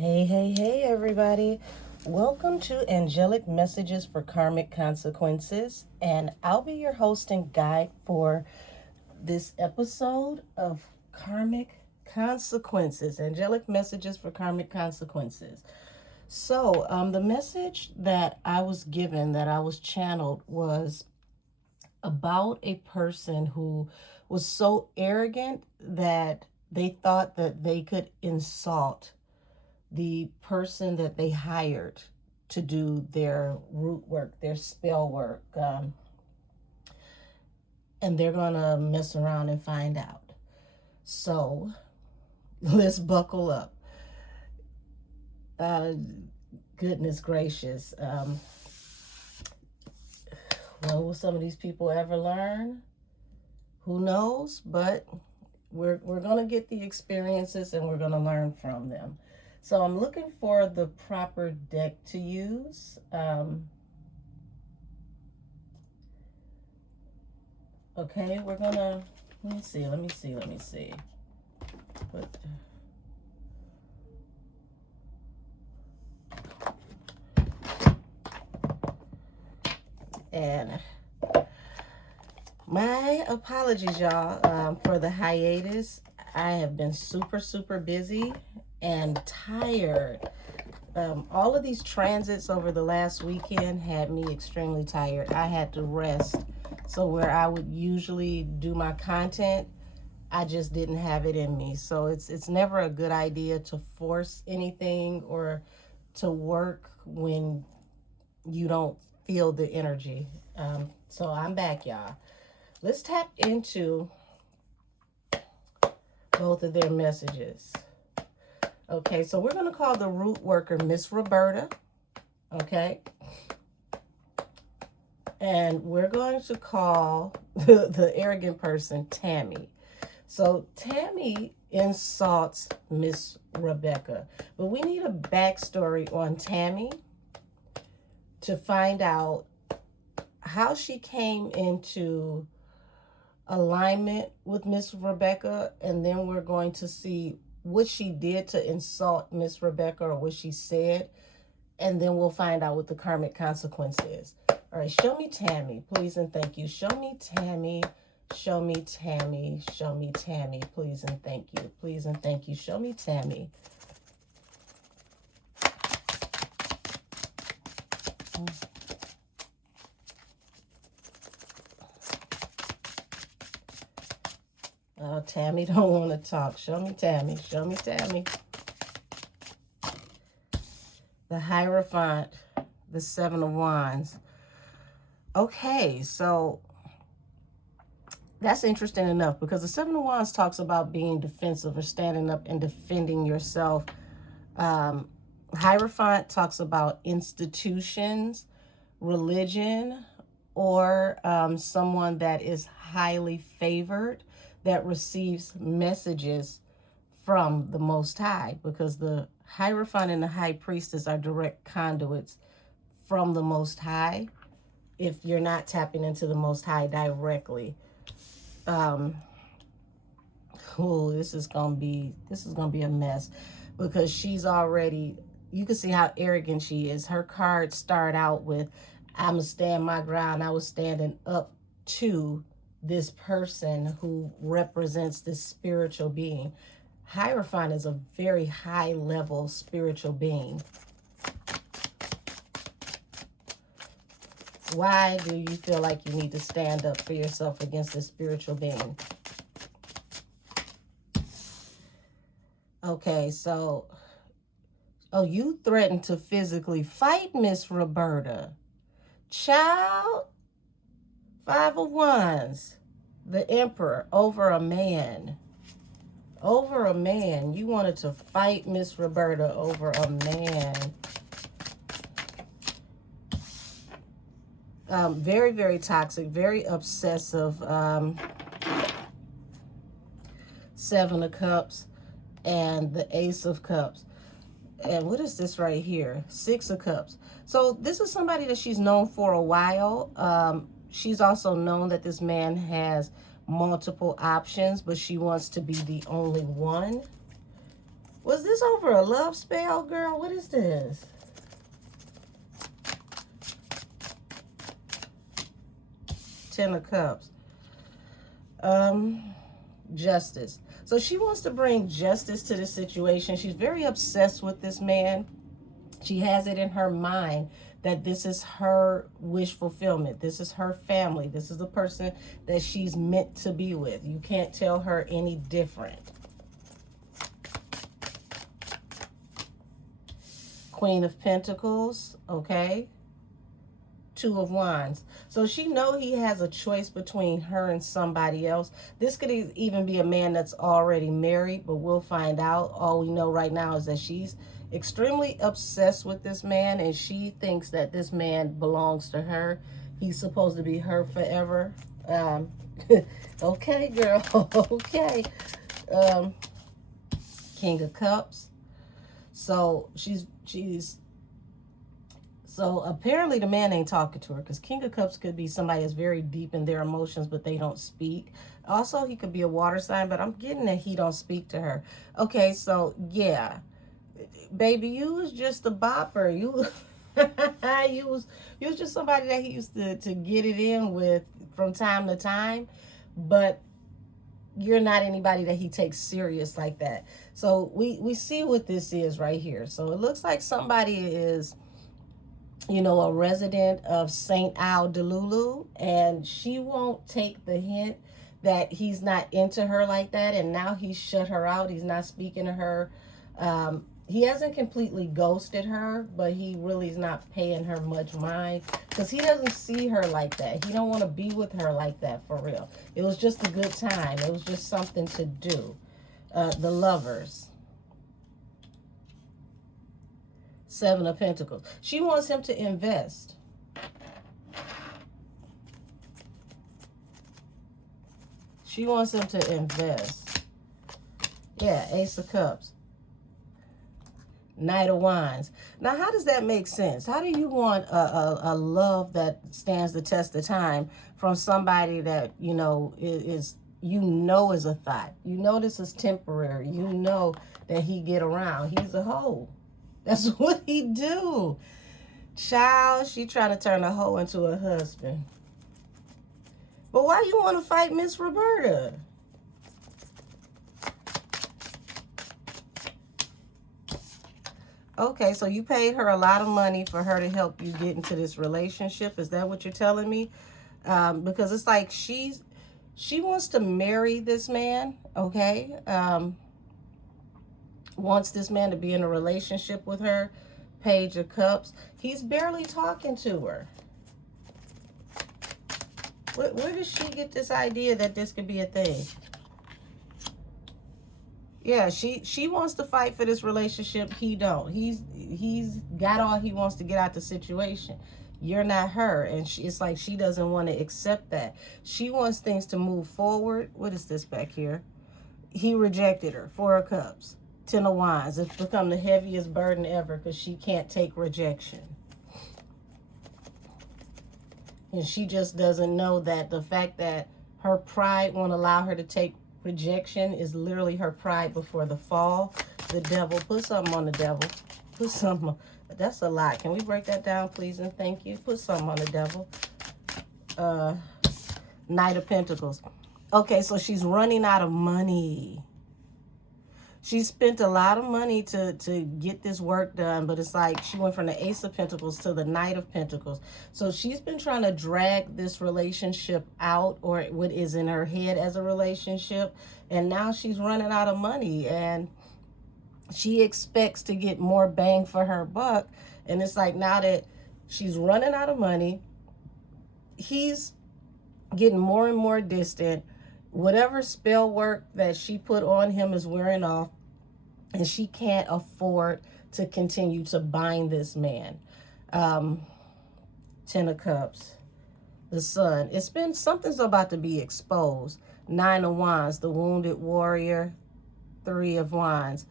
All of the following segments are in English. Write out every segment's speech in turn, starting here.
Hey, everybody. Welcome to Angelic Messages for Karmic Consequences. And I'll be your host and guide for this episode of Karmic Consequences, Angelic Messages for Karmic Consequences. So, the message that I was given, that I was channeled, was about a person who was so arrogant that they thought that they could insult the person that they hired to do their root work, their spell work, and they're going to mess around and find out. So let's buckle up. Goodness gracious. When will some of these people ever learn? Who knows? But we're going to get the experiences and we're going to learn from them. So I'm looking for the proper deck to use. Okay, we're gonna, let me see. But, and my apologies, y'all, for the hiatus. I have been super busy and tired. All of these transits over the last weekend had me extremely tired. I had to rest. So where I would usually do my content, I just didn't have it in me. So it's never a good idea to force anything or to work when you don't feel the energy. So I'm back, y'all. Let's tap into both of their messages. Okay, so we're going to call the root worker Miss Roberta. Okay. And we're going to call the arrogant person Tammy. So Tammy insults Miss Rebecca. But we need a backstory on Tammy to find out how she came into alignment with Miss Rebecca. And then we're going to see what she did to insult Miss Rebecca or what she said. And then we'll find out what the karmic consequence is. All right, show me Tammy, please and thank you. Show me Tammy. Show me Tammy. Show me Tammy, please and thank you. Please and thank you. Show me Tammy. Oh, Tammy don't want to talk. Show me Tammy. Show me Tammy. The Hierophant, the Seven of Wands. Okay, so that's interesting enough because the Seven of Wands talks about being defensive or standing up and defending yourself. Hierophant talks about institutions, religion, or someone that is highly favored that receives messages from the Most High, because the Hierophant and the High Priestess are direct conduits from the Most High if you're not tapping into the Most High directly. This is gonna be a mess because she's already, you can see how arrogant she is. Her cards start out with, I'm gonna stand my ground. I was standing up to this person who represents this spiritual being. Hierophant is a very high level spiritual being. Why do you feel like you need to stand up for yourself against this spiritual being? Okay, so, oh, you threatened to physically fight Miss Roberta. Child, Five of Wands, the Emperor, over a man. Over a man. You wanted to fight Miss Roberta over a man. Very toxic, very obsessive. Seven of Cups and the Ace of Cups. And what is this right here? Six of Cups. So this is somebody that she's known for a while. She's also known that this man has multiple options, but she wants to be the only one. Was this over a love spell, girl? What is this? Ten of Cups. Justice. So she wants to bring justice to this situation. She's very obsessed with this man. She has it in her mind that this is her wish fulfillment. This is her family. This is the person that she's meant to be with. You can't tell her any different. Queen of Pentacles, okay? Two of Wands. So she know he has a choice between her and somebody else. This could even be a man that's already married, but we'll find out. All we know right now is that she's extremely obsessed with this man, and she thinks that this man belongs to her. He's supposed to be her forever. Okay, girl. Okay. King of Cups. So so apparently the man ain't talking to her, because King of Cups could be somebody that's very deep in their emotions, but they don't speak. Also, he could be a water sign, but I'm getting that he don't speak to her. Okay, so yeah. Baby, you was just a bopper. You you was just somebody that he used to get it in with from time to time, but you're not anybody that he takes serious like that. So we see what this is right here. So it looks like somebody is, you know, a resident of St. Al Delulu, and she won't take the hint that he's not into her like that, and now he's shut her out. He's not speaking to her. He hasn't completely ghosted her, but he really is not paying her much mind, because he doesn't see her like that. He don't want to be with her like that for real. It was just a good time. It was just something to do. The Lovers. Seven of Pentacles. She wants him to invest. She wants him to invest. Yeah, Ace of Cups. Knight of Wands. Now, how does that make sense? How do you want a love that stands the test of time from somebody that, you know, is a thought? You know this is temporary. You know that he get around. He's a hoe. That's what he do. Child, she trying to turn a hoe into a husband. But why you want to fight Miss Roberta? Okay, so you paid her a lot of money for her to help you get into this relationship. Is that what you're telling me? Because it's like she wants to marry this man, okay? Wants this man to be in a relationship with her. Page of Cups. He's barely talking to her. Where does she get this idea that this could be a thing? Yeah, she wants to fight for this relationship. He don't. He's got all he wants to get out the situation. You're not her, and it's like she doesn't want to accept that. She wants things to move forward. What is this back here? He rejected her. Four of Cups. Ten of Wands. It's become the heaviest burden ever because she can't take rejection. And she just doesn't know that the fact that her pride won't allow her to take rejection is literally her pride before the fall. The Devil. Put something on the Devil. Put something on. That's a lot. Can we break that down, please, and thank you? Put something on the Devil. Knight of Pentacles. Okay, so she's running out of money. She spent a lot of money to get this work done, but it's like she went from the Ace of Pentacles to the Knight of Pentacles. So she's been trying to drag this relationship out, or what is in her head as a relationship, and now she's running out of money, and she expects to get more bang for her buck. And it's like now that she's running out of money, he's getting more and more distant. Whatever spell work that she put on him is wearing off, and she can't afford to continue to bind this man. Ten of Cups. The Sun. It's been, something's about to be exposed. Nine of Wands. The Wounded Warrior. Three of Wands.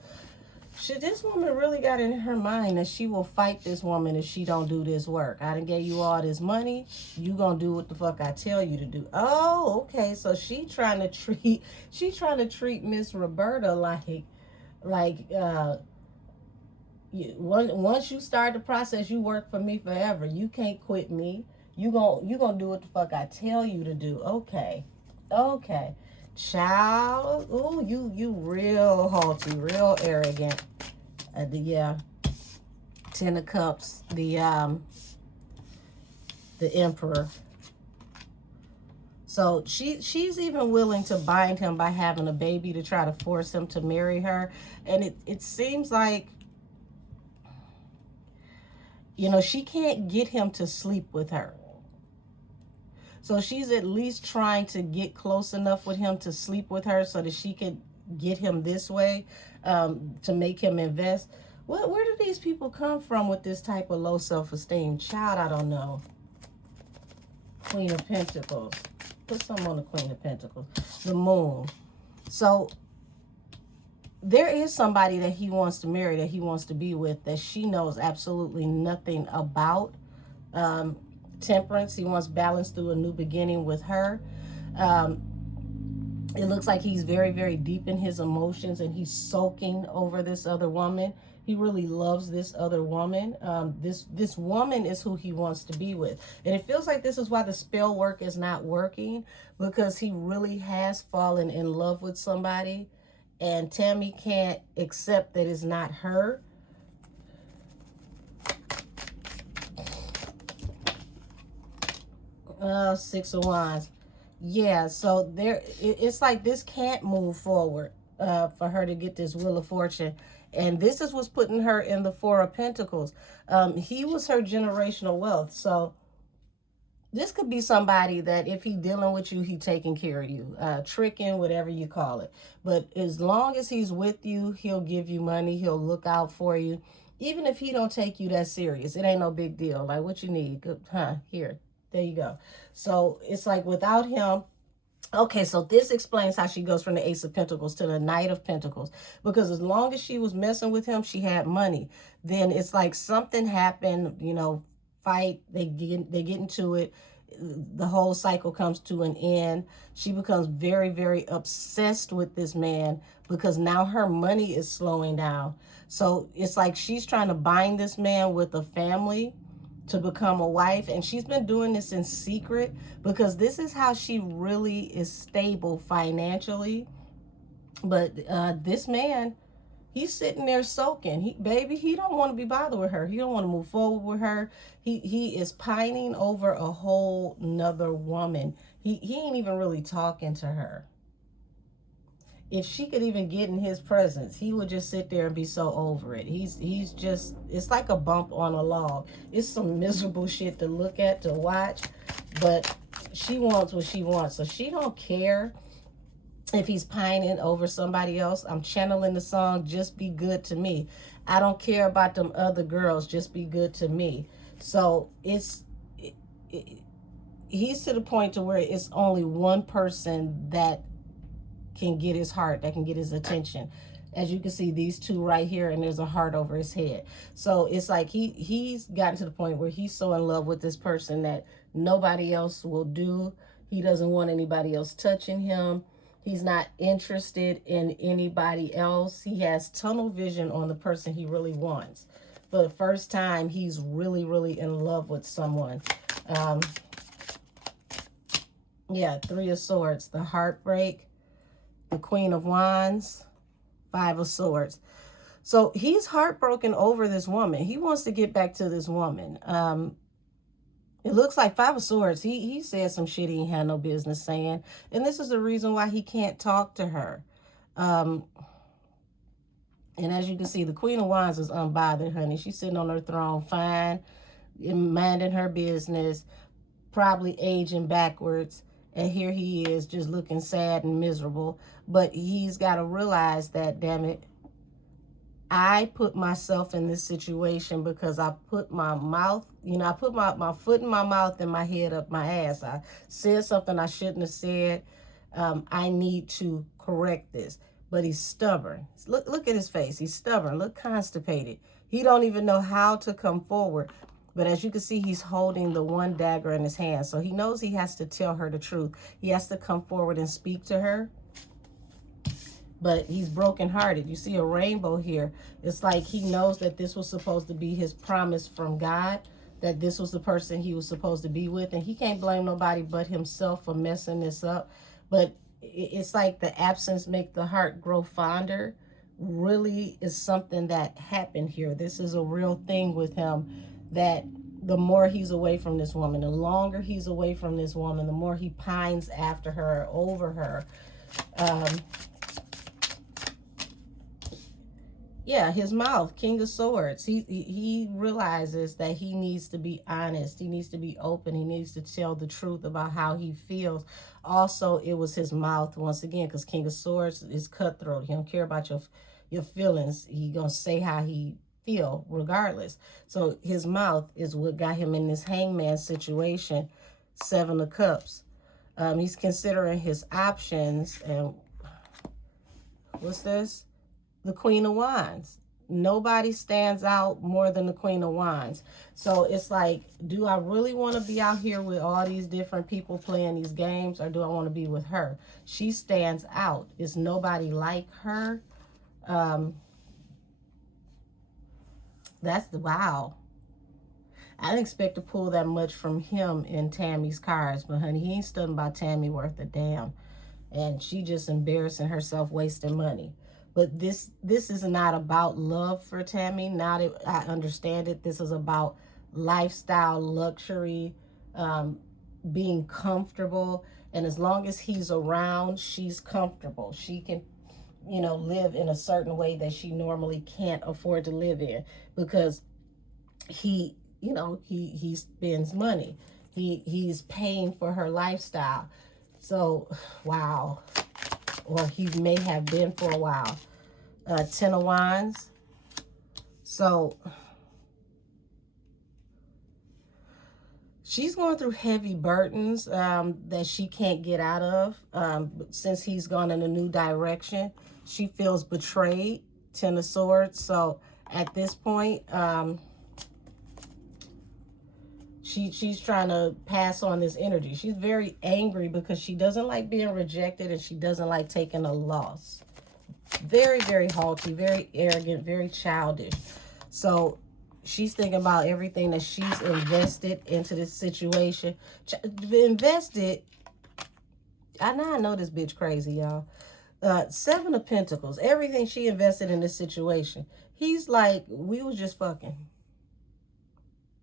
Should this woman really got in her mind that she will fight this woman if she don't do this work? I done gave you all this money. You gonna do what the fuck I tell you to do. Oh, okay. So she trying to treat Miss Roberta like Like, once you start the process, you work for me forever. You can't quit me. You gonna do what the fuck I tell you to do. Okay, okay, child. Ooh, you real haughty, real arrogant. Yeah, Ten of Cups. The Emperor. So she's even willing to bind him by having a baby to try to force him to marry her. And it seems like, you know, she can't get him to sleep with her. So she's at least trying to get close enough with him to sleep with her so that she could get him this way, to make him invest. Where do these people come from with this type of low self-esteem? Child, I don't know. Queen of Pentacles. Put some on the Queen of Pentacles. The Moon. So there is somebody that he wants to marry, that he wants to be with, that she knows absolutely nothing about. Temperance. He wants balance through a new beginning with her. It looks like he's very, very deep in his emotions, and he's soaking over this other woman. He really loves this other woman. This woman is who he wants to be with. And it feels like this is why the spell work is not working, because he really has fallen in love with somebody, and Tammy can't accept that it's not her. Six of Wands. Yeah, so it's like this can't move forward for her to get this Wheel of Fortune. And this is what's putting her in the Four of Pentacles. He was her generational wealth. So this could be somebody that if he dealing with you, he taking care of you, tricking, whatever you call it. But as long as he's with you, he'll give you money. He'll look out for you. Even if he don't take you that serious, it ain't no big deal. Like, what you need? Here. There you go. So it's like without him. Okay, so this explains how she goes from the Ace of Pentacles to the Knight of Pentacles. Because as long as she was messing with him, she had money. Then it's like something happened, you know, fight, they get into it. The whole cycle comes to an end. She becomes very, very obsessed with this man because now her money is slowing down. So it's like she's trying to bind this man with a family to become a wife, and she's been doing this in secret because this is how she really is stable financially. But this man, he's sitting there soaking. He don't want to be bothered with her. He don't want to move forward with her. He is pining over a whole nother woman. He ain't even really talking to her. If she could even get in his presence, he would just sit there and be so over it. He's just, it's like a bump on a log. It's some miserable shit to look at, to watch, but she wants what she wants. So she don't care if he's pining over somebody else. I'm channeling the song, Just Be Good to Me. I don't care about them other girls, just be good to me. So he's to the point to where it's only one person that can get his heart, that can get his attention. As you can see, these two right here, and there's a heart over his head. So it's like he's gotten to the point where he's so in love with this person that nobody else will do. He doesn't want anybody else touching him. He's not interested in anybody else. He has tunnel vision on the person he really wants. For the first time, he's really, really in love with someone. Yeah, Three of Swords, the heartbreak, the Queen of Wands, Five of Swords. So he's heartbroken over this woman. He wants to get back to this woman. It looks like Five of Swords. He said some shit he ain't had no business saying. And this is the reason why he can't talk to her. And as you can see, the Queen of Wands is unbothered, honey. She's sitting on her throne, fine, minding her business, probably aging backwards. And here he is just looking sad and miserable. But he's got to realize that, damn it, I put myself in this situation because I put my mouth, I put my foot in my mouth and my head up my ass. I said something I shouldn't have said. I need to correct this. But he's stubborn. Look at his face. He's stubborn. Look constipated. He don't even know how to come forward. But as you can see, he's holding the one dagger in his hand. So he knows he has to tell her the truth. He has to come forward and speak to her. but he's brokenhearted. You see a rainbow here. It's like he knows that this was supposed to be his promise from God, that this was the person he was supposed to be with, and he can't blame nobody but himself for messing this up. But it's like the absence make the heart grow fonder really is something that happened here. This is a real thing with him, that the more he's away from this woman, the longer he's away from this woman, the more he pines after her, over her. Yeah, his mouth, King of Swords. He realizes that he needs to be honest. He needs to be open. He needs to tell the truth about how he feels. Also, it was his mouth, once again, because King of Swords is cutthroat. He don't care about your feelings. He gonna say how he feel regardless. So his mouth is what got him in this hangman situation. 7 of Cups. He's considering his options. And what's this? The Queen of Wands. Nobody stands out more than the Queen of Wands. So it's like, do I really want to be out here with all these different people playing these games, or do I want to be with her? She stands out. Is nobody like her? That's the wow. I didn't expect to pull that much from him in Tammy's cards, but honey, he ain't studying about Tammy worth a damn. And she just embarrassing herself, wasting money. But this is not about love for Tammy. Now that I understand it, this is about lifestyle, luxury, being comfortable. And as long as he's around, she's comfortable. She can, you know, live in a certain way that she normally can't afford to live in, because he, you know, he spends money. He's paying for her lifestyle. So, wow. Or he may have been for a while. 10 of Wands. So she's going through heavy burdens that she can't get out of since he's gone in a new direction. She feels betrayed. 10 of Swords. So at this point, she's trying to pass on this energy. She's very angry because she doesn't like being rejected, and she doesn't like taking a loss. Very, very haughty, very arrogant, very childish. So she's thinking about everything that she's invested into this situation. Invested. I know this bitch crazy, y'all. 7 of Pentacles. Everything she invested in this situation. He's like, we was just fucking.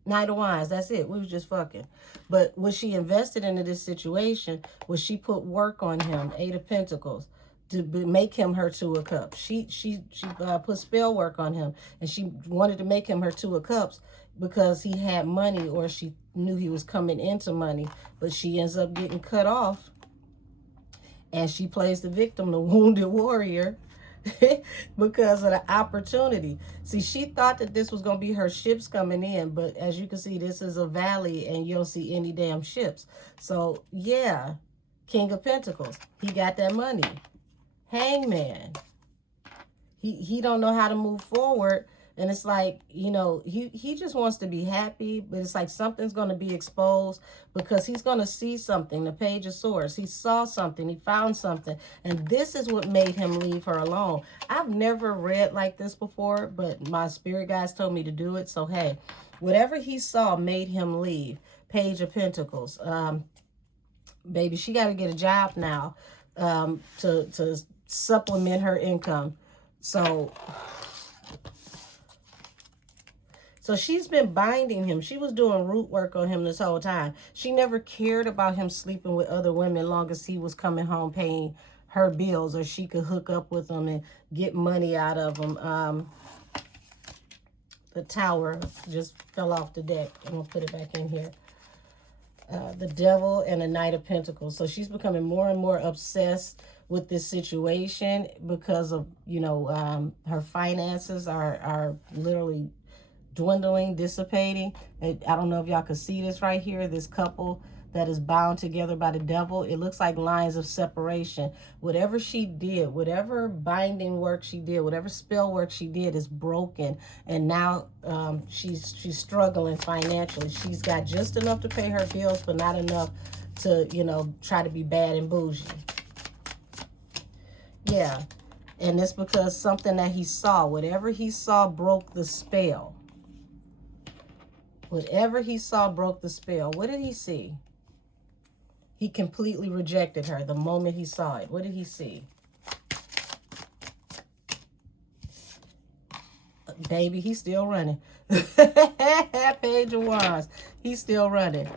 Knight of Wands, that's it. We was just fucking. But what she invested into this situation was she put work on him. 8 of Pentacles. To make him her 2 of Cups. She put spell work on him. And she wanted to make him her 2 of Cups because he had money, or she knew he was coming into money. But she ends up getting cut off. And she plays the victim, the wounded warrior. Because of the opportunity. See, she thought that this was going to be her ships coming in, but as you can see, this is a valley and you don't see any damn ships. So yeah, King of Pentacles, he got that money. Hangman, he don't know how to move forward. And it's like, you know, he just wants to be happy, but it's like something's going to be exposed because he's going to see something. The Page of Swords. He saw something. He found something. And this is what made him leave her alone. I've never read like this before, but my spirit guides told me to do it. So, hey, whatever he saw made him leave. Page of Pentacles. Baby, she got to get a job now to supplement her income. So she's been binding him. She was doing root work on him this whole time. She never cared about him sleeping with other women long as he was coming home paying her bills, or she could hook up with him and get money out of him. The Tower just fell off the deck. I'm going to put it back in here. The Devil and the Knight of Pentacles. So she's becoming more and more obsessed with this situation because of, you know, her finances are literally dwindling, dissipating. And I don't know if y'all can see this right here, this couple that is bound together by the devil. It looks like lines of separation. Whatever she did, whatever binding work she did, whatever spell work she did is broken. And now she's struggling financially. She's got just enough to pay her bills, but not enough to, you know, try to be bad and bougie. Yeah. And it's because something that he saw, whatever he saw broke the spell. Whatever he saw broke the spell. What did he see? He completely rejected her the moment he saw it. What did he see? Baby, he's still running. Page of Wands. He's still running.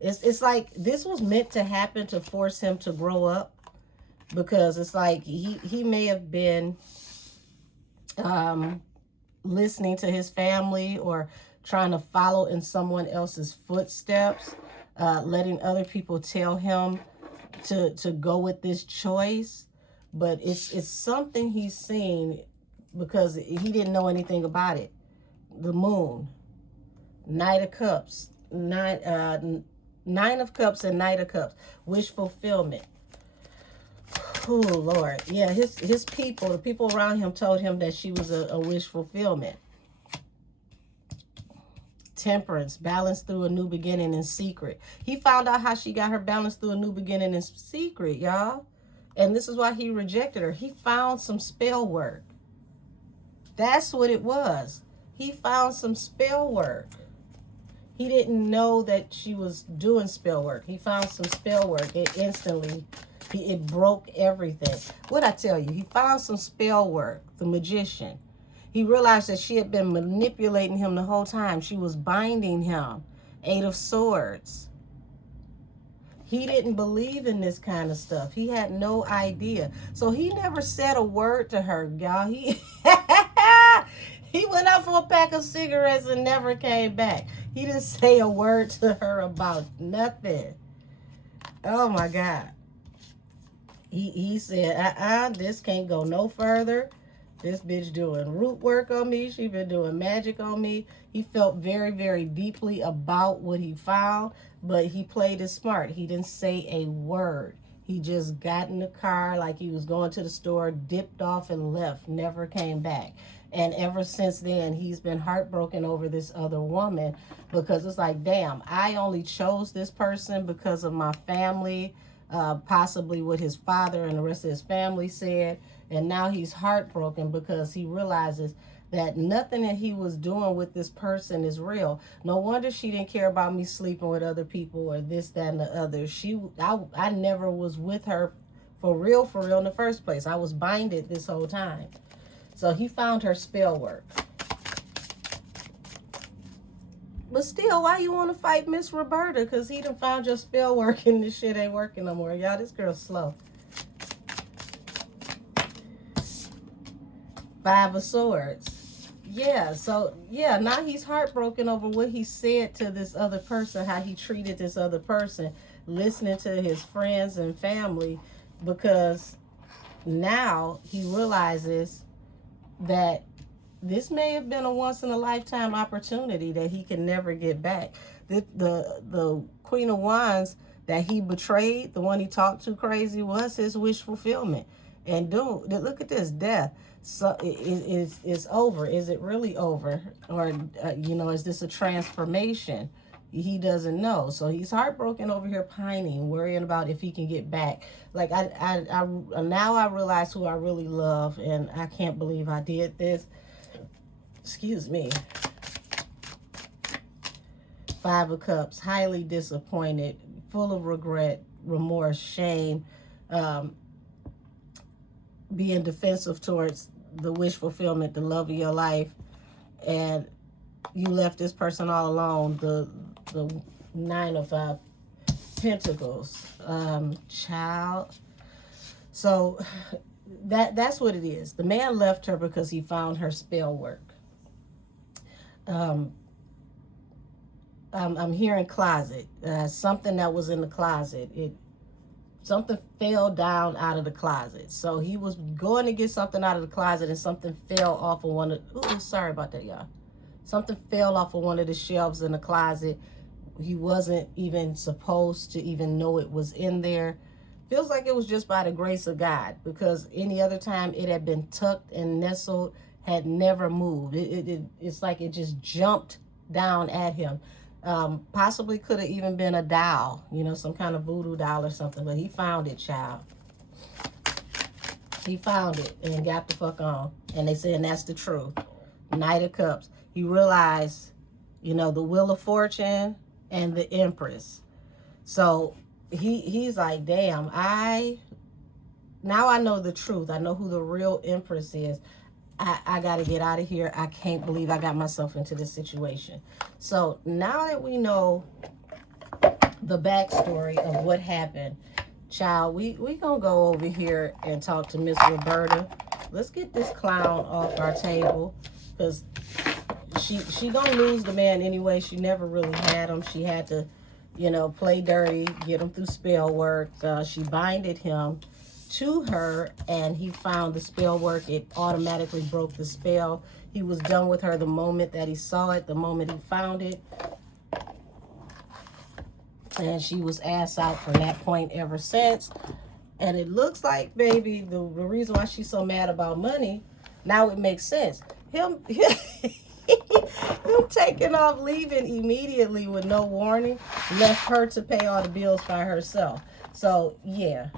It's like this was meant to happen to force him to grow up, because it's like he may have been listening to his family or trying to follow in someone else's footsteps, letting other people tell him to go with this choice. But it's something he's seen because he didn't know anything about it. The moon, Knight of Cups, Nine of Cups and Knight of Cups, wish fulfillment. Oh, Lord. Yeah, his people, the people around him told him that she was a wish fulfillment. Temperance, balance through a new beginning in secret. He found out how she got her balance through a new beginning in secret, y'all. And this is why he rejected her. He found some spell work. That's what it was. He found some spell work. He didn't know that she was doing spell work. He found some spell work. It instantly, it broke everything. What'd I tell you? He found some spell work, the magician. He realized that she had been manipulating him the whole time. She was binding him. 8 of Swords. He didn't believe in this kind of stuff. He had no idea. So he never said a word to her, y'all. He went out for a pack of cigarettes and never came back. He didn't say a word to her about nothing. Oh, my God. He said, this can't go no further. This bitch doing root work on me. She been doing magic on me. He felt very, very deeply about what he found, but he played it smart. He didn't say a word. He just got in the car like he was going to the store, dipped off and left, never came back. And ever since then, he's been heartbroken over this other woman, because it's like, damn, I only chose this person because of my family, possibly what his father and the rest of his family said. And now he's heartbroken because he realizes that nothing that he was doing with this person is real. No wonder she didn't care about me sleeping with other people or this, that, and the other. I never was with her for real in the first place. I was binded this whole time. So he found her spell work. But still, why you want to fight Miss Roberta? Because he done found your spell work and this shit ain't working no more. Y'all, this girl's slow. 5 of Swords. Yeah, so, yeah, now he's heartbroken over what he said to this other person, how he treated this other person, listening to his friends and family, because now he realizes that this may have been a once-in-a-lifetime opportunity that he can never get back. The Queen of Wands that he betrayed, the one he talked to crazy, was his wish fulfillment. And dude, look at this, death. So it's over. Is it really over? Or, is this a transformation? He doesn't know. So he's heartbroken over here, pining, worrying about if he can get back. Like, now I realize who I really love, and I can't believe I did this. Excuse me. 5 of Cups, highly disappointed, full of regret, remorse, shame, being defensive towards the wish fulfillment, the love of your life, and you left this person all alone. The 9 of Pentacles, child. So that's what it is. The man left her because he found her spell work. I'm hearing closet. Something that was in the closet. Something fell down out of the closet. So he was going to get something out of the closet, and something fell off of one of... Ooh, sorry about that, y'all. Something fell off of one of the shelves in the closet. He wasn't even supposed to even know it was in there. Feels like it was just by the grace of God, because any other time it had been tucked and nestled, had never moved. It's like it just jumped down at him. Possibly could have even been a doll, you know, some kind of voodoo doll or something, but he found it, child. He found it and got the fuck on. And they said, and that's the truth. Knight of Cups. He realized, you know, the Wheel of Fortune and the Empress. So he's like, damn, now I know the truth. I know who the real Empress is. I got to get out of here. I can't believe I got myself into this situation. So now that we know the backstory of what happened, child, we gonna go over here and talk to Miss Roberta. Let's get this clown off our table, because she gonna lose the man anyway. She never really had him. She had to, you know, play dirty, get him through spell work. She binded him to her, and he found the spell work. It automatically broke the spell. He was done with her the moment that he saw it, the moment he found it. And she was ass out from that point ever since. And it looks like, baby, the reason why she's so mad about money, now it makes sense. Him taking off, leaving immediately with no warning, left her to pay all the bills by herself. So, yeah,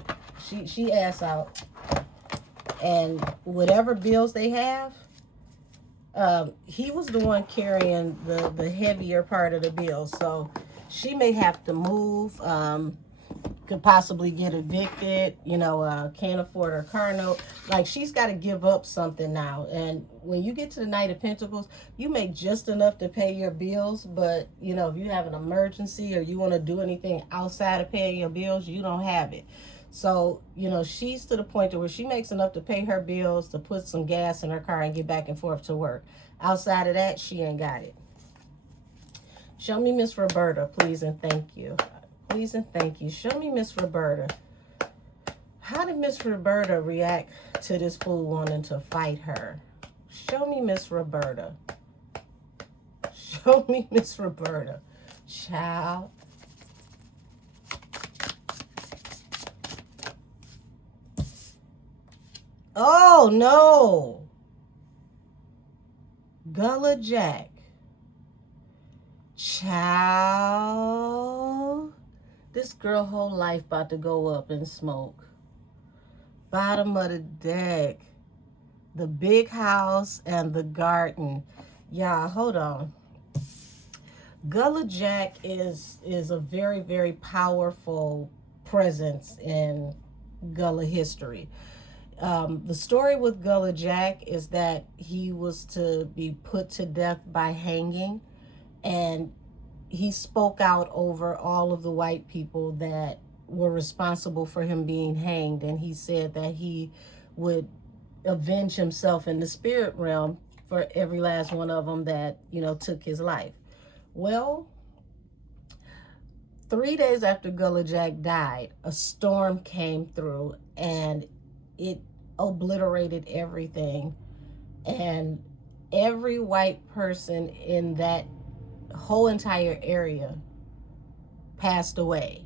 she ass out. And whatever bills they have, he was the one carrying the heavier part of the bill. So she may have to move, could possibly get evicted, you know, can't afford her car note. Like, she's got to give up something now. And when you get to the Knight of Pentacles, you make just enough to pay your bills. But, you know, if you have an emergency or you want to do anything outside of paying your bills, you don't have it. So, you know, she's to the point to where she makes enough to pay her bills, to put some gas in her car and get back and forth to work. Outside of that, she ain't got it. Show me Miss Roberta, please and thank you. Please and thank you. Show me Miss Roberta. How did Miss Roberta react to this fool wanting to fight her? Show me Miss Roberta. Show me Miss Roberta. Child. Oh, no. Gullah Jack. Child. This girl whole life about to go up in smoke. Bottom of the deck. The big house and the garden. Y'all, hold on. Gullah Jack is a very, very powerful presence in Gullah history. The story with Gullah Jack is that he was to be put to death by hanging, and he spoke out over all of the white people that were responsible for him being hanged, and he said that he would avenge himself in the spirit realm for every last one of them that, you know, took his life. Well, 3 days after Gullah Jack died, a storm came through and it obliterated everything, and every white person in that whole entire area passed away,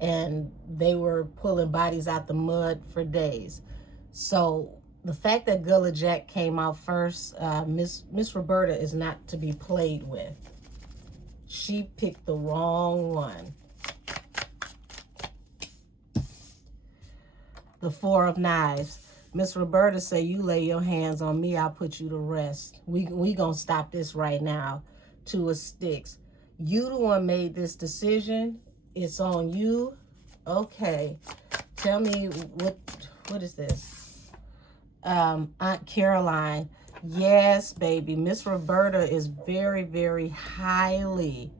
and they were pulling bodies out the mud for days. So the fact that Gullah Jack came out first, Miss Roberta is not to be played with. She picked the wrong one. The Four of Knives. Miss Roberta say, you lay your hands on me, I'll put you to rest. We gonna stop this right now. Two of Sticks. You the one made this decision. It's on you. Okay. Tell me, what is this? Aunt Caroline. Yes, baby. Miss Roberta is very, very highly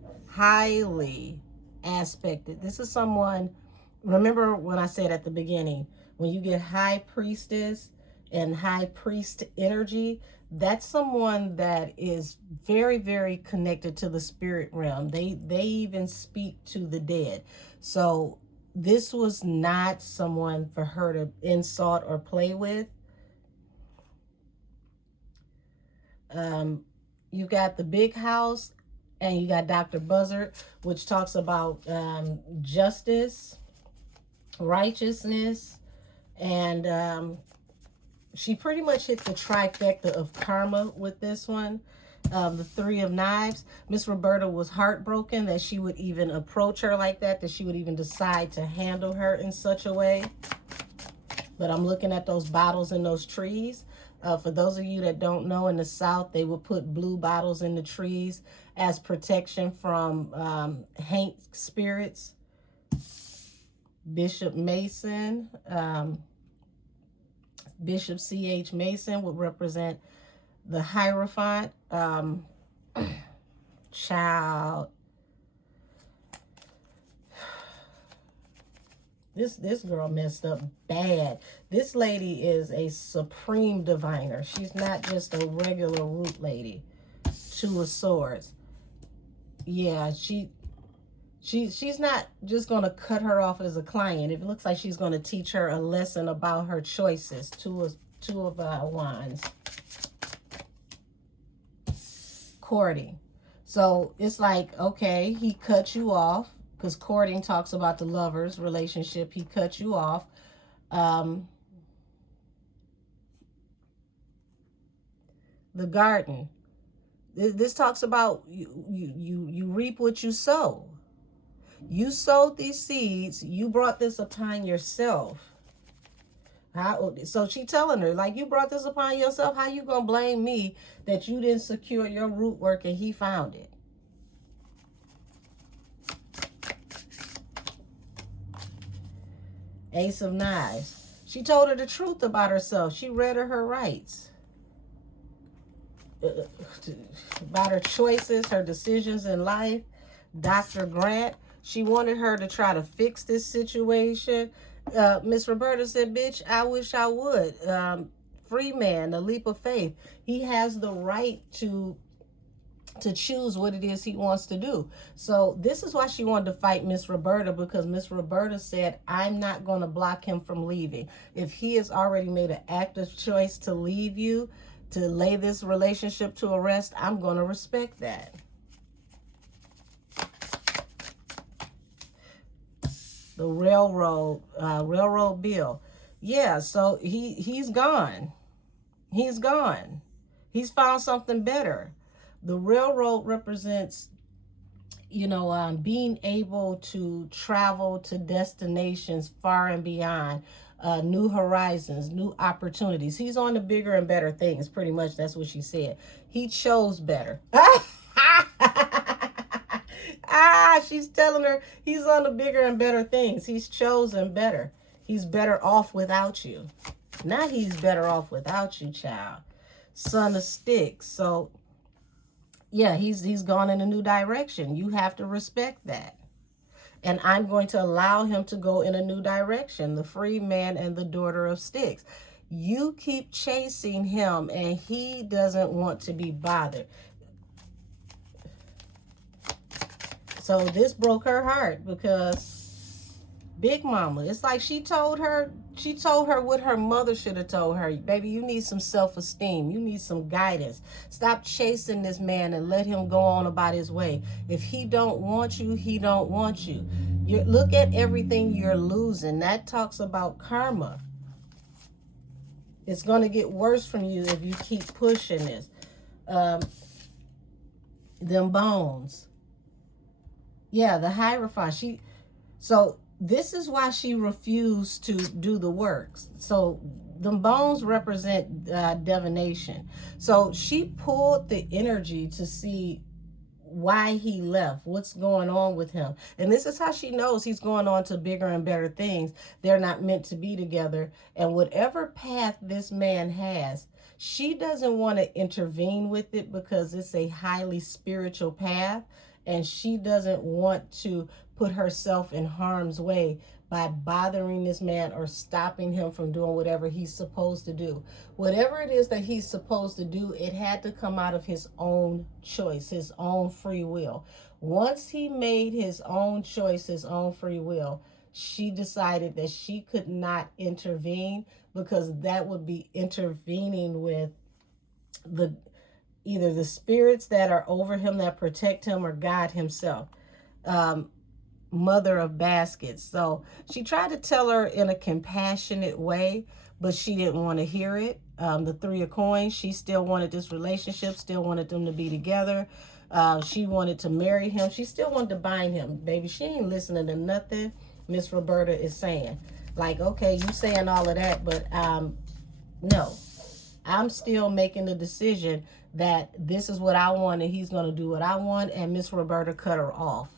aspected. This is someone, remember when I said at the beginning, when you get high priestess and high priest energy, that's someone that is very, very connected to the spirit realm. They even speak to the dead. So this was not someone for her to insult or play with. You got the big house, and you got Dr. Buzzard, which talks about justice, righteousness, and she pretty much hit the trifecta of karma with this one. the Three of Knives. Miss Roberta was heartbroken that she would even approach her like that she would even decide to handle her in such a way. But I'm looking at those bottles in those trees. For those of you that don't know, in the South, they would put blue bottles in the trees as protection from haint spirits. Bishop Mason, Bishop C.H. Mason would represent the Hierophant. Child. This girl messed up bad. This lady is a supreme diviner. She's not just a regular root lady. Two of Swords. Yeah, she's not just going to cut her off as a client. It looks like she's going to teach her a lesson about her choices. Two of Wands. Courting. So it's like, okay, he cut you off. Because courting talks about the lover's relationship. He cut you off. The garden. This talks about you reap what you sow. You sowed these seeds. You brought this upon yourself. So she telling her, like, you brought this upon yourself. How you going to blame me that you didn't secure your root work and he found it? Ace of Knives. She told her the truth about herself. She read her rights. About her choices, her decisions in life. Dr. Grant. She wanted her to try to fix this situation. Miss Roberta said, bitch, I wish I would. Free man, a leap of faith. He has the right to choose what it is he wants to do. So this is why she wanted to fight Miss Roberta, because Miss Roberta said, I'm not going to block him from leaving. If he has already made an active choice to leave you, to lay this relationship to rest, I'm going to respect that. The railroad bill. Yeah, so he's gone. He's gone. He's found something better. The railroad represents, being able to travel to destinations far and beyond, new horizons, new opportunities. He's on the bigger and better things, pretty much. That's what she said. He chose better. She's telling her he's on the bigger and better things. He's chosen better. He's better off without you. Now he's better off without you, child. Son of Sticks. So yeah, he's gone in a new direction. You have to respect that. And I'm going to allow him to go in a new direction. The free man and the daughter of Sticks. You keep chasing him and he doesn't want to be bothered. So this broke her heart because Big Mama, it's like she told her what her mother should have told her. Baby, you need some self-esteem. You need some guidance. Stop chasing this man and let him go on about his way. If he don't want you, he don't want you. Look at everything you're losing. That talks about karma. It's going to get worse from you if you keep pushing this. Them bones. Yeah, the Hierophant. So this is why she refused to do the works. So the bones represent divination. So she pulled the energy to see why he left, what's going on with him. And this is how she knows he's going on to bigger and better things. They're not meant to be together. And whatever path this man has, she doesn't want to intervene with it because it's a highly spiritual path. And she doesn't want to put herself in harm's way by bothering this man or stopping him from doing whatever he's supposed to do. Whatever it is that he's supposed to do, it had to come out of his own choice, his own free will. Once he made his own choice, his own free will, she decided that she could not intervene because that would be intervening with either the spirits that are over him that protect him or God himself. Mother of baskets. So she tried to tell her in a compassionate way, but she didn't want to hear it. The Three of Coins, she still wanted this relationship, still wanted them to be together. She wanted to marry him. She still wanted to bind him. Baby, she ain't listening to nothing Miss Roberta is saying. Like, okay, you saying all of that, but no. I'm still making the decision that this is what I want and he's going to do what I want. And Miss Roberta cut her off.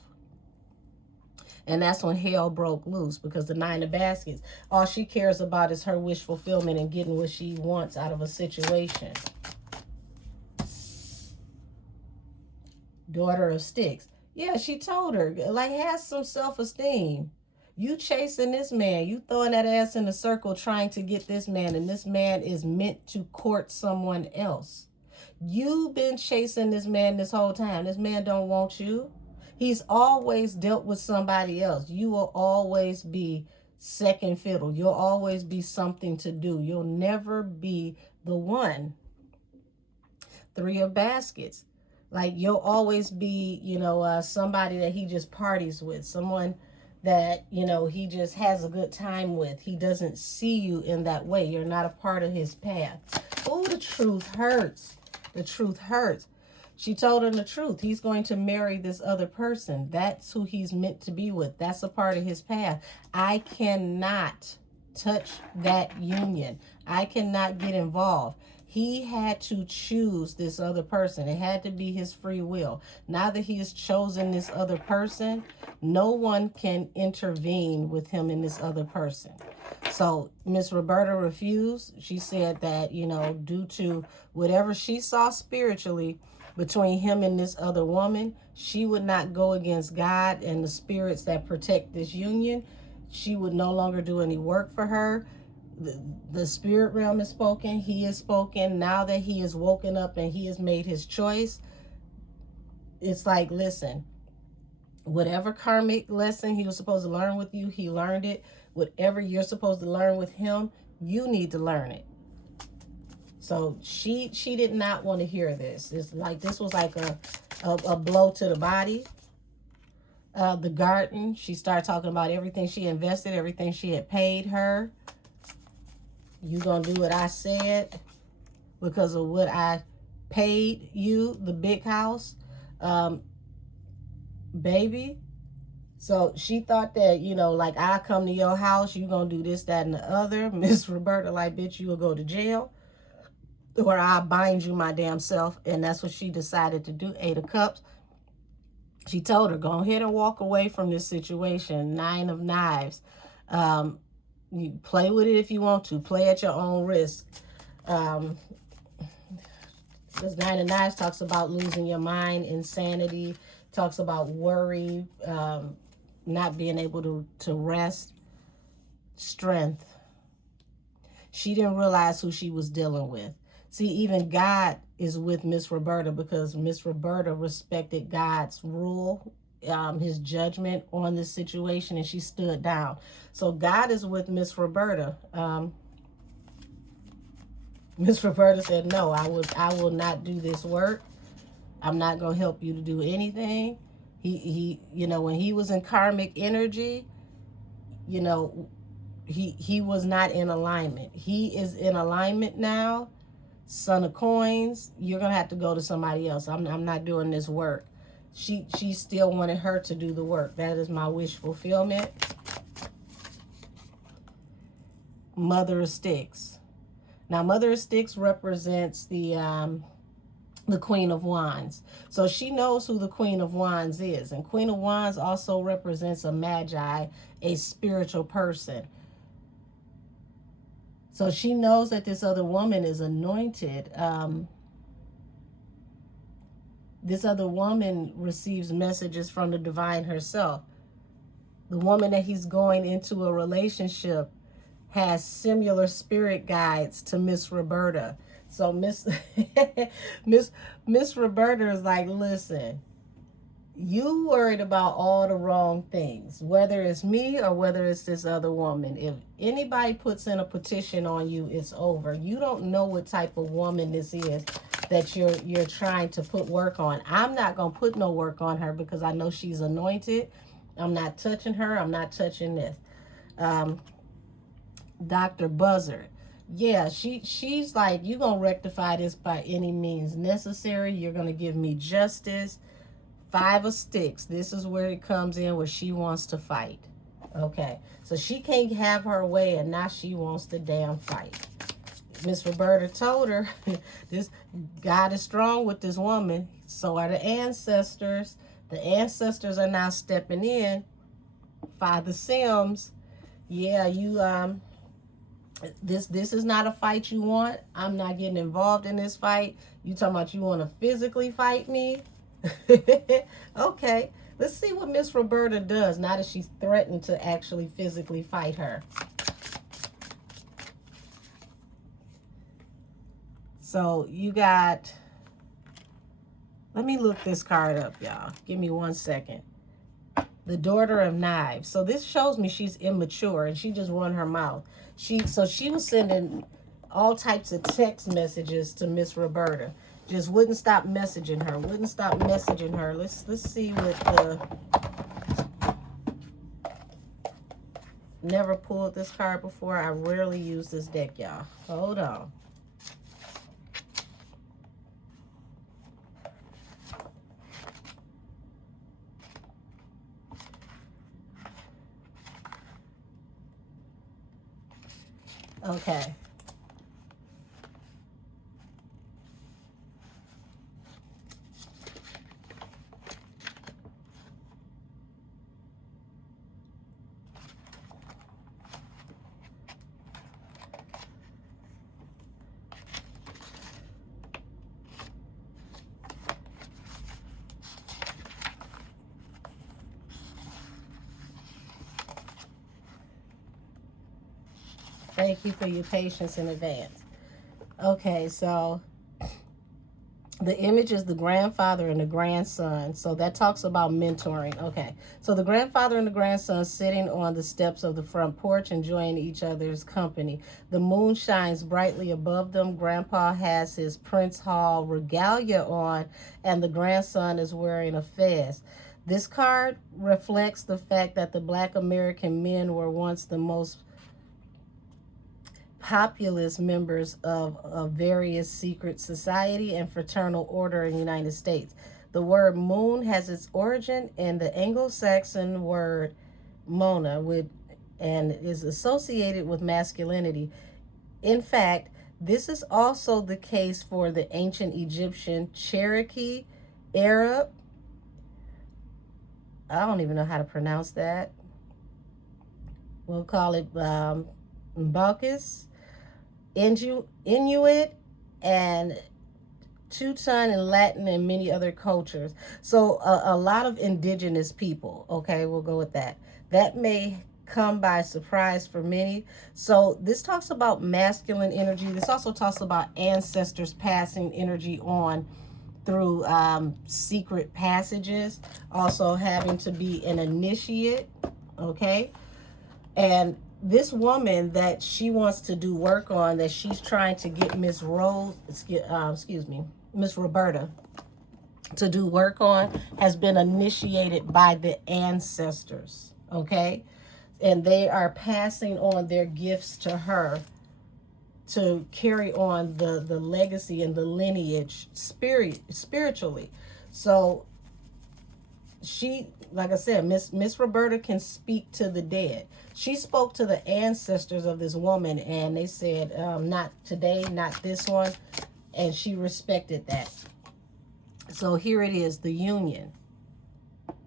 And that's when hell broke loose, because the Nine of Baskets, all she cares about is her wish fulfillment and getting what she wants out of a situation. Daughter of Sticks. Yeah, she told her, like, have some self-esteem. You chasing this man. You throwing that ass in a circle trying to get this man. And this man is meant to court someone else. You've been chasing this man this whole time. This man don't want you. He's always dealt with somebody else. You will always be second fiddle. You'll always be something to do. You'll never be the one. Three of Baskets. Like, you'll always be, you know, somebody that he just parties with. Someone that, you know, he just has a good time with. He doesn't see you in that way. You're not a part of his path. Oh, the truth hurts. The truth hurts. She told him the truth. He's going to marry this other person. That's who he's meant to be with. That's a part of his path. I cannot touch that union. I cannot get involved. He had to choose this other person. It had to be his free will. Now that he has chosen this other person, no one can intervene with him and this other person. So Miss Roberta refused. She said that, you know, due to whatever she saw spiritually between him and this other woman, she would not go against God and the spirits that protect this union. She would no longer do any work for her. The spirit realm is spoken. He is spoken. Now that he is woken up and he has made his choice, it's like, listen, whatever karmic lesson he was supposed to learn with you, he learned it. Whatever you're supposed to learn with him, you need to learn it. So she did not want to hear this. It's like, this was like a blow to the body. The garden, she started talking about everything she invested, everything she had paid her. You gonna do what I said because of what I paid you, the big house, baby. So she thought that, you know, like, I come to your house, you gonna do this, that, and the other. Miss Roberta, like, bitch, you will go to jail, or I'll bind you my damn self. And that's what she decided to do. 8 of Cups. She told her, go ahead and walk away from this situation. 9 of Knives. You play with it if you want to. Play at your own risk. This 9 of Knives talks about losing your mind, insanity, talks about worry, not being able to rest, strength. She didn't realize who she was dealing with. See, even God is with Miss Roberta, because Miss Roberta respected God's rule, his judgment on this situation, and she stood down. So God is with Miss Roberta. Miss Roberta said, no, I will not do this work. I'm not going to help you to do anything. He, you know, when he was in karmic energy, you know, he was not in alignment. He is in alignment now. Son of Coins, you're going to have to go to somebody else. I'm not doing this work. She still wanted her to do the work. That is my wish fulfillment. Mother of Sticks. Now, Mother of Sticks represents the Queen of Wands. So she knows who the Queen of Wands is. And Queen of Wands also represents a magi, a spiritual person. So she knows that this other woman is anointed. This other woman receives messages from the divine herself. The woman that he's going into a relationship has similar spirit guides to Miss Roberta. So Miss Roberta is like, listen, you worried about all the wrong things, whether it's me or whether it's this other woman. If anybody puts in a petition on you, it's over. You don't know what type of woman this is that you're trying to put work on. I'm not going to put no work on her because I know she's anointed. I'm not touching her. I'm not touching this. Dr. Buzzard. Yeah, she's like, you're gonna rectify this by any means necessary. You're gonna give me justice. Five of Sticks. This is where it comes in, where she wants to fight. Okay, so she can't have her way, and now she wants to damn fight. Miss Roberta told her, this God is strong with this woman. So are the ancestors. The ancestors are now stepping in. Father Sims, yeah, you this is not a fight you want. I'm not getting involved in this fight. You talking about you want to physically fight me? Okay, let's see what Miss Roberta does now that she's threatened to actually physically fight her. So you got, let me look this card up, y'all. Give me 1 second. The Daughter of Knives. So this shows me she's immature and she just run her mouth. So she was sending all types of text messages to Miss Roberta. Just wouldn't stop messaging her. Wouldn't stop messaging her. Let's see what the. Never pulled this card before. I rarely use this deck, y'all. Hold on. Okay. Thank you for your patience in advance. Okay, so the image is the grandfather and the grandson. So that talks about mentoring. Okay, so the grandfather and the grandson sitting on the steps of the front porch enjoying each other's company. The moon shines brightly above them. Grandpa has his Prince Hall regalia on, and the grandson is wearing a fez. This card reflects the fact that the Black American men were once the most populous members of various secret society and fraternal order in the United States. The word moon has its origin in the Anglo-Saxon word mona, and is associated with masculinity. In fact, this is also the case for the ancient Egyptian, Cherokee, Arab, I don't even know how to pronounce that. We'll call it Balkis, Inuit, and Teuton in Latin, and many other cultures. So a lot of indigenous people, okay, we'll go with that. That may come by surprise for many. So this talks about masculine energy. This also talks about ancestors passing energy on through secret passages, also having to be an initiate, okay? And this woman that she wants to do work on, that she's trying to get Miss Roberta to do work on, has been initiated by the ancestors, okay? And they are passing on their gifts to her to carry on the legacy and the lineage spiritually. So she, like I said, Miss Roberta can speak to the dead. She spoke to the ancestors of this woman, and they said, not today, not this one, and she respected that. So here it is, the union,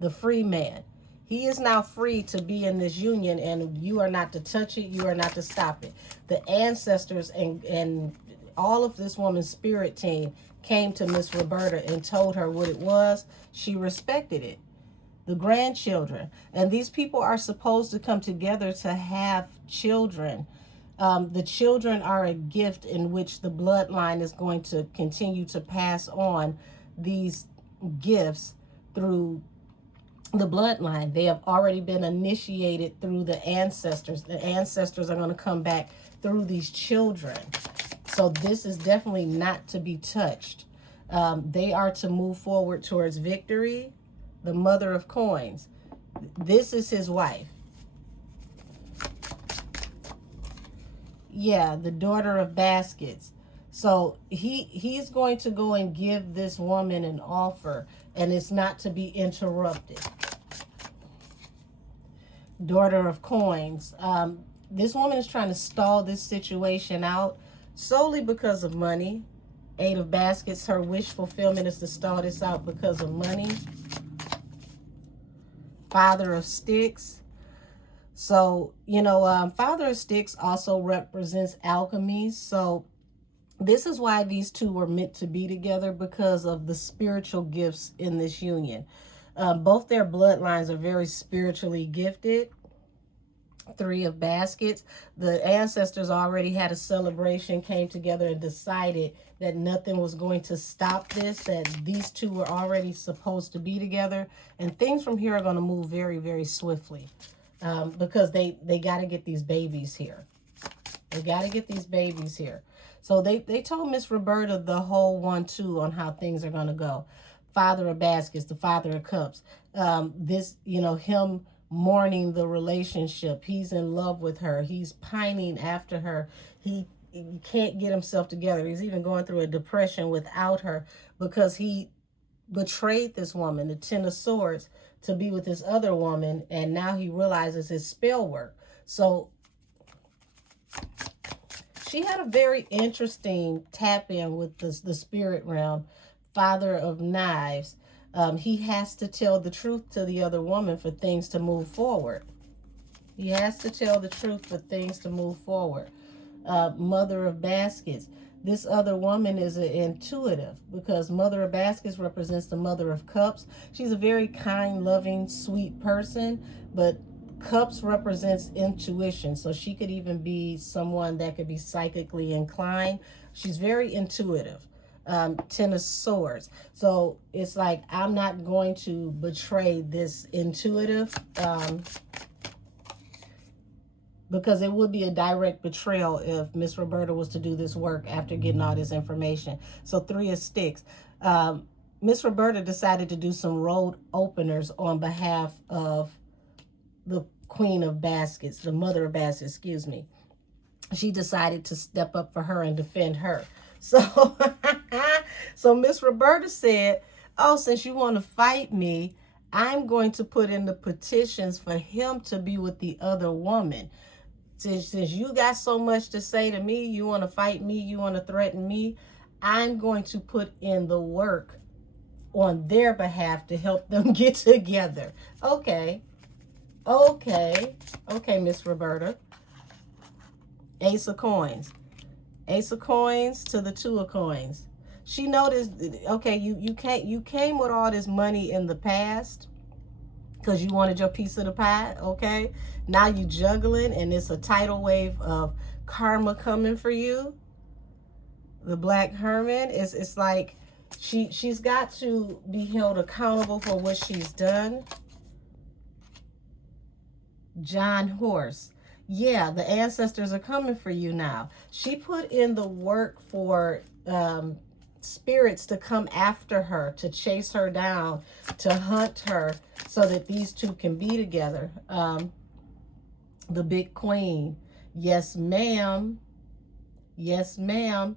the free man. He is now free to be in this union, and you are not to touch it. You are not to stop it. The ancestors and all of this woman's spirit team came to Miss Roberta and told her what it was. She respected it. The grandchildren, and these people are supposed to come together to have children. The children are a gift in which the bloodline is going to continue to pass on these gifts through the bloodline. They have already been initiated through the ancestors. The ancestors are going to come back through these children. So this is definitely not to be touched. They are to move forward towards victory. The Mother of Coins. This is his wife. yeah, the daughter of baskets. So he's going to go and give this woman an offer, and it's not to be interrupted. Daughter of coins. This woman is trying to stall this situation out solely because of money. Eight of baskets, her wish fulfillment is to stall this out because of money. Father of sticks. So, Father of sticks also represents alchemy. So this is why these two were meant to be together, because of the spiritual gifts in this union. Both their bloodlines are very spiritually gifted. Three of baskets. The ancestors already had a celebration, came together and decided that nothing was going to stop this, that these two were already supposed to be together. And things from here are going to move very, very swiftly, because they got to get these babies here. They got to get these babies here. So they told Miss Roberta the whole 1-2 on how things are going to go. Father of baskets, the father of cups. Him mourning the relationship. He's in love with her. He's pining after her. He can't get himself together. He's even going through a depression without her, because he betrayed this woman, the Ten of Swords, to be with this other woman, and now he realizes his spell work. So she had a very interesting tap in with the spirit realm. Father of knives. He has to tell the truth to the other woman for things to move forward. He has to tell the truth for things to move forward. Mother of baskets. This other woman is an intuitive, because Mother of baskets represents the Mother of cups. She's a very kind, loving, sweet person, but cups represents intuition. So she could even be someone that could be psychically inclined. She's very intuitive. Ten of swords. So it's like, I'm not going to betray this intuitive, because it would be a direct betrayal if Miss Roberta was to do this work after getting all this information. So three of sticks. Miss Roberta decided to do some road openers on behalf of the Queen of Baskets, the Mother of Baskets, excuse me. She decided to step up for her and defend her. So, so Miss Roberta said, oh, since you want to fight me, I'm going to put in the petitions for him to be with the other woman. Since you got so much to say to me, you want to fight me, you want to threaten me, I'm going to put in the work on their behalf to help them get together. Okay, Miss Roberta. Ace of coins. Ace of coins to the two of coins. She noticed, okay, you came with all this money in the past because you wanted your piece of the pie, okay? Now you juggling, and it's a tidal wave of karma coming for you. The Black Hermit, it's like she's got to be held accountable for what she's done. John Horse. Yeah, the ancestors are coming for you now. She put in the work for spirits to come after her, to chase her down, to hunt her, so that these two can be together. The Big Queen. Yes, ma'am. Yes, ma'am.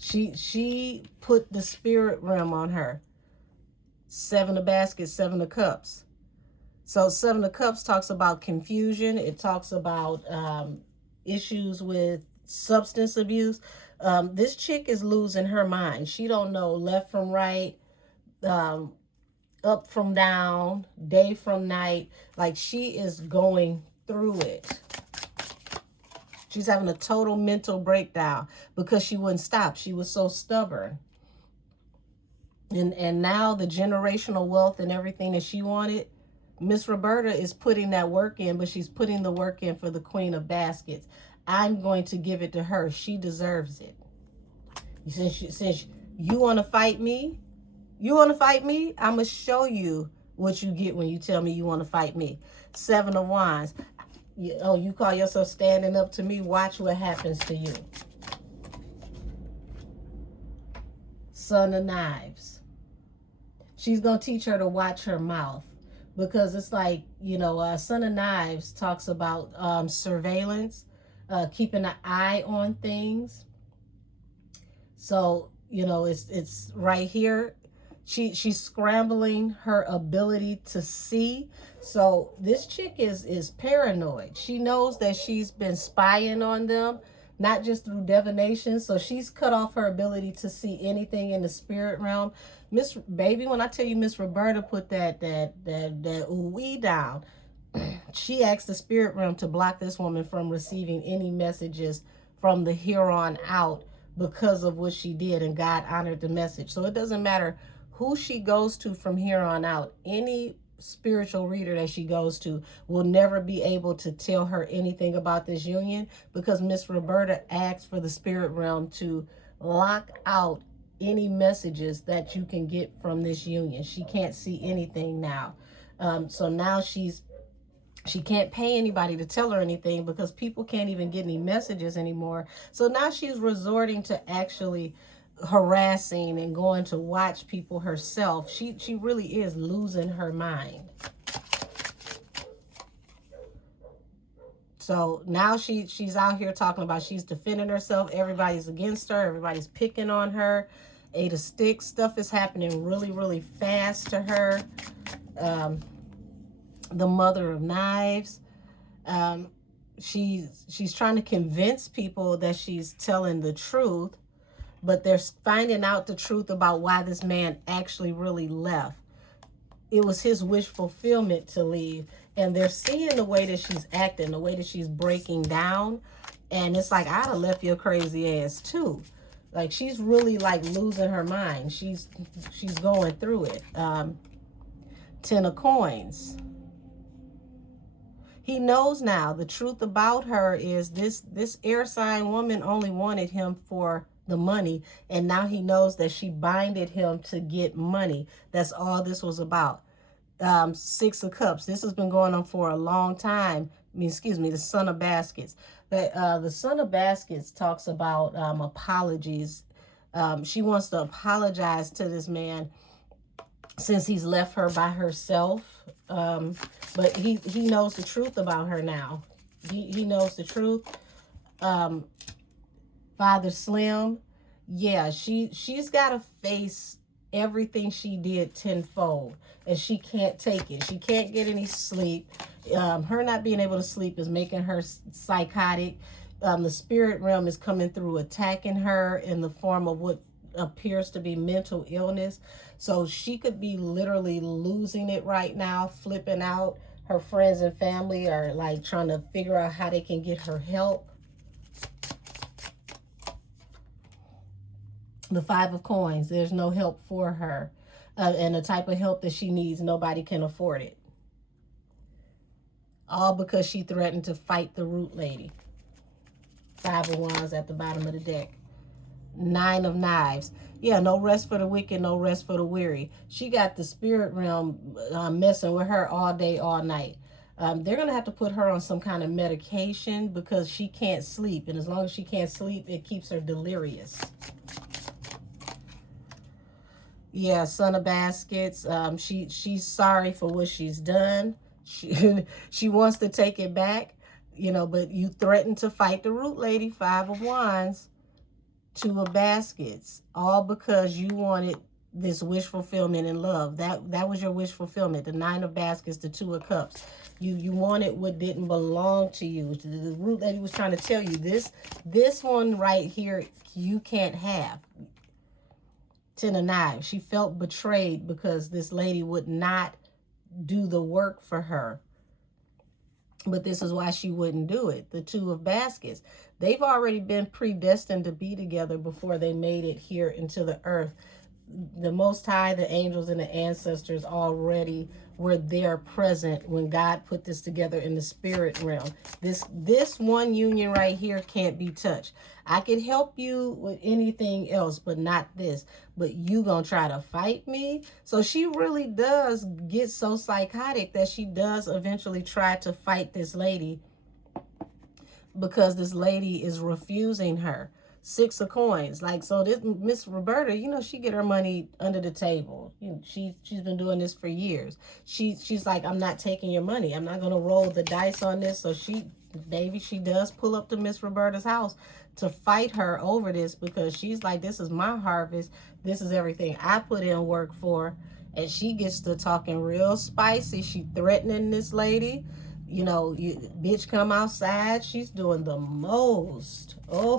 She put the spirit realm on her. Seven of baskets, seven of cups. So Seven of Cups talks about confusion. It talks about issues with substance abuse. This chick is losing her mind. She don't know left from right, up from down, day from night. Like, she is going through it. She's having a total mental breakdown because she wouldn't stop. She was so stubborn. And now the generational wealth and everything that she wanted, Miss Roberta is putting that work in, but she's putting the work in for the Queen of Baskets. I'm going to give it to her. She deserves it. Since you want to fight me, I'm going to show you what you get when you tell me you want to fight me. Seven of Wands. You call yourself standing up to me? Watch what happens to you. Son of Knives. She's going to teach her to watch her mouth. Because it's like, Son of Knives talks about surveillance. keeping an eye on things. So, you know, it's right here. She's scrambling her ability to see. So this chick is paranoid. She knows that she's been spying on them, not just through divination. So she's cut off her ability to see anything in the spirit realm. Miss Baby, when I tell you Miss Roberta put that ooh-wee down, she asked the spirit realm to block this woman from receiving any messages from the here on out because of what she did, and God honored the message. So it doesn't matter who she goes to from here on out. Any spiritual reader that she goes to will never be able to tell her anything about this union, because Miss Roberta asked for the spirit realm to lock out any messages that you can get from this union. She can't see anything now. So now she can't pay anybody to tell her anything, because people can't even get any messages anymore. So now she's resorting to actually harassing and going to watch people herself. She really is losing her mind. So now she's out here talking about she's defending herself. Everybody's against her. Everybody's picking on her. 8 of Sticks. Stuff is happening really, really fast to her. The Mother of Knives. She's trying to convince people that she's telling the truth, but they're finding out the truth about why this man actually really left. It was his wish fulfillment to leave. And they're seeing the way that she's acting, the way that she's breaking down. And it's like, I'd have left your crazy ass too. Like, she's really like losing her mind. She's going through it. 10 of Coins. He knows now the truth about her is this air sign woman only wanted him for the money, and now he knows that she binded him to get money. That's all this was about. 6 of Cups. This has been going on for a long time. I mean, excuse me, the Son of Baskets. The Son of Baskets talks about apologies. She wants to apologize to this man since he's left her by herself. But he knows the truth about her now. He knows the truth. Father Slim, yeah, she's got to face everything she did tenfold, and she can't take it. She can't get any sleep. Her not being able to sleep is making her psychotic. The spirit realm is coming through, attacking her in the form of what appears to be mental illness. So she could be literally losing it right now, flipping out. Her friends and family are like trying to figure out how they can get her help. The 5 of Coins, there's no help for her. And the type of help that she needs, nobody can afford it. All because she threatened to fight the root lady. 5 of Wands at the bottom of the deck. 9 of Knives. Yeah, no rest for the wicked, no rest for the weary. She got the spirit realm messing with her all day, all night. They're going to have to put her on some kind of medication because she can't sleep. And as long as she can't sleep, it keeps her delirious. Yeah, Son of Baskets. She's sorry for what she's done. She wants to take it back, you know, but you threatened to fight the root lady. 5 of Wands. 2 of Baskets, all because you wanted this wish fulfillment in love. That was your wish fulfillment. The 9 of Baskets, the 2 of Cups. You wanted what didn't belong to you. The root lady was trying to tell you this one right here you can't have. 10 of Knives. She felt betrayed because this lady would not do the work for her. But this is why she wouldn't do it. The 2 of Baskets. They've already been predestined to be together before they made it here into the earth. The Most High, the angels, and the ancestors already were there present when God put this together in the spirit realm. This one union right here can't be touched. I could help you with anything else, but not this. But you gonna try to fight me? So she really does get so psychotic that she does eventually try to fight this lady because this lady is refusing her. 6 of Coins. Like, so this Miss Roberta, you know, she get her money under the table. You know, she's been doing this for years. She's like, I'm not taking your money. I'm not going to roll the dice on this. So she Baby, she does pull up to Miss Roberta's house to fight her over this, because she's like, this is my harvest. This is everything I put in work for. And she gets to talking real spicy. She threatening this lady. You know, you bitch, come outside. She's doing the most. Oh,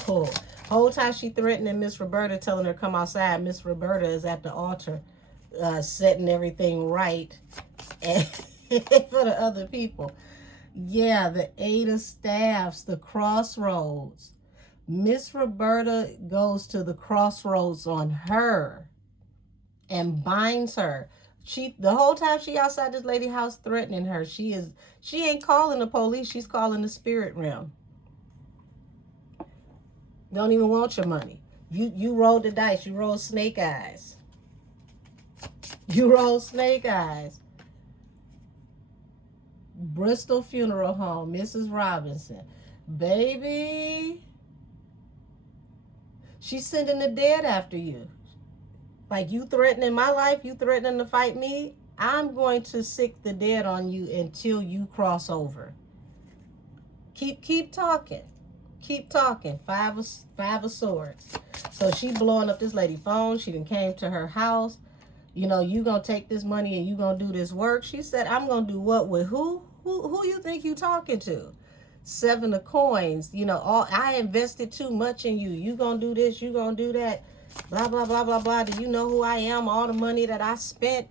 whole time she threatening Miss Roberta, telling her come outside. Miss Roberta is at the altar, setting everything right and for the other people. Yeah, the Eight of Staffs, the crossroads. Miss Roberta goes to the crossroads on her and binds her. The whole time she outside this lady house threatening her, she ain't calling the police, she's calling the spirit realm. Don't even want your money. You rolled the dice, you rolled snake eyes. You rolled snake eyes. Bristol Funeral Home, Mrs. Robinson. Baby, she's sending the dead after you. Like, you threatening my life, you threatening to fight me, I'm going to sick the dead on you until you cross over. Keep talking. Keep talking. Five of Swords. So she blowing up this lady phone. She done came to her house. You know, you gonna take this money and you gonna do this work. She said, I'm gonna do what with who? Who you think you talking to? Seven of Coins. You know, I invested too much in you. You gonna do this, you gonna do that. Blah, blah, blah, blah, blah. Do you know who I am? All the money that I spent.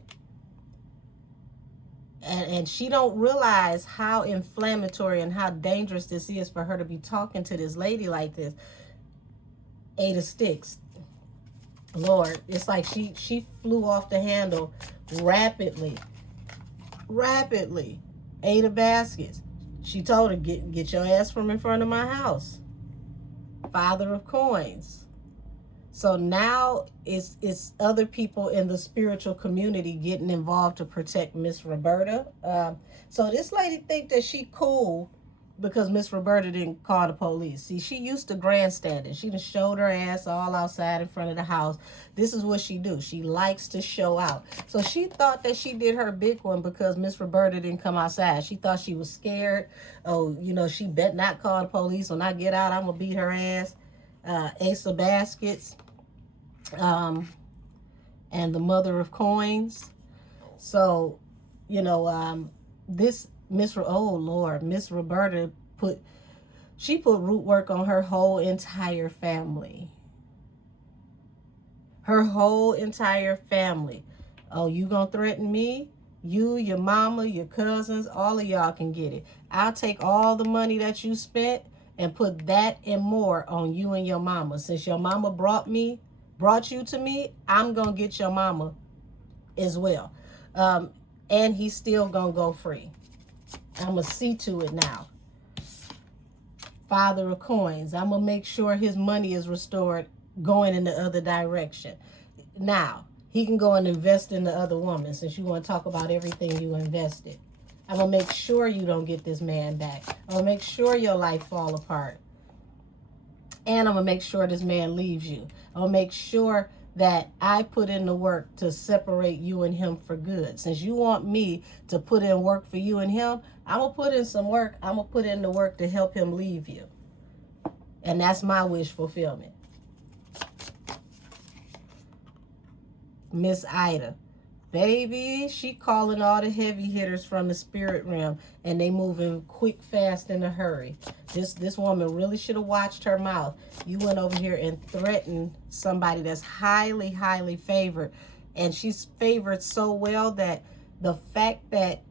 And she don't realize how inflammatory and how dangerous this is for her to be talking to this lady like this. Eight of Sticks. Lord, it's like she flew off the handle rapidly. Rapidly. Eight of Baskets. She told her, get your ass from in front of my house. Father of Coins. So now it's other people in the spiritual community getting involved to protect Miss Roberta. So this lady think that she cool because Miss Roberta didn't call the police. See, she used to grandstanding. She just showed her ass all outside in front of the house. This is what she do. She likes to show out. So she thought that she did her big one because Miss Roberta didn't come outside. She thought she was scared. Oh, you know, she bet not call the police. When I get out, I'm going to beat her ass. Ace of Baskets. And the Mother of Coins. So, you know, this Miss Roberta put root work on her whole entire family. Her whole entire family. Oh, you gonna threaten me? You, your mama, your cousins, all of y'all can get it. I'll take all the money that you spent and put that and more on you and your mama. Since your mama brought you to me, I'm gonna get your mama as well. And he's still gonna go free. I'm gonna see to it now. Father of Coins. I'm gonna make sure his money is restored going in the other direction. Now, he can go and invest in the other woman, since you want to talk about everything you invested. I'm gonna make sure you don't get this man back. I'm gonna make sure your life fall apart. And I'm gonna make sure this man leaves you. I'm gonna make sure that I put in the work to separate you and him for good. Since you want me to put in work for you and him, I'm going to put in some work. I'm going to put in the work to help him leave you. And that's my wish fulfillment. Miss Ida. Baby, she calling all the heavy hitters from the spirit realm, and they moving quick, fast, in a hurry. This woman really should have watched her mouth. You went over here and threatened somebody that's highly, highly favored, and she's favored so well that the fact that